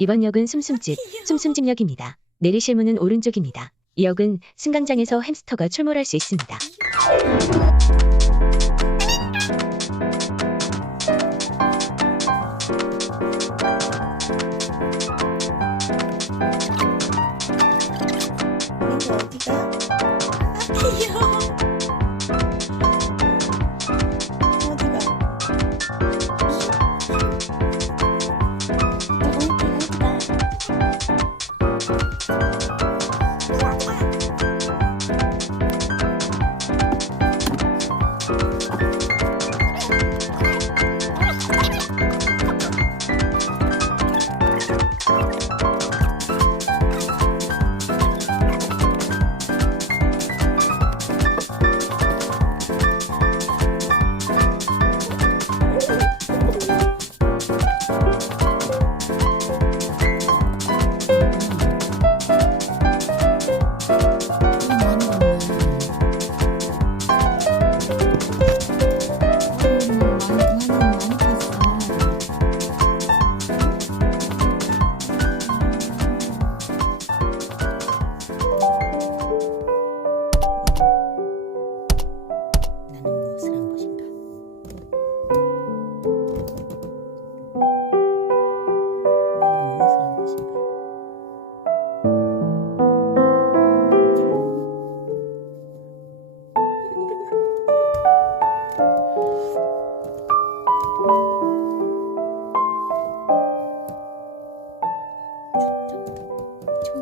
이번 역은 숨숨집, 숨숨집역입니다. 내리실 문은 오른쪽입니다. 이 역은 승강장에서 햄스터가 출몰할 수 있습니다.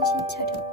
정신 차려.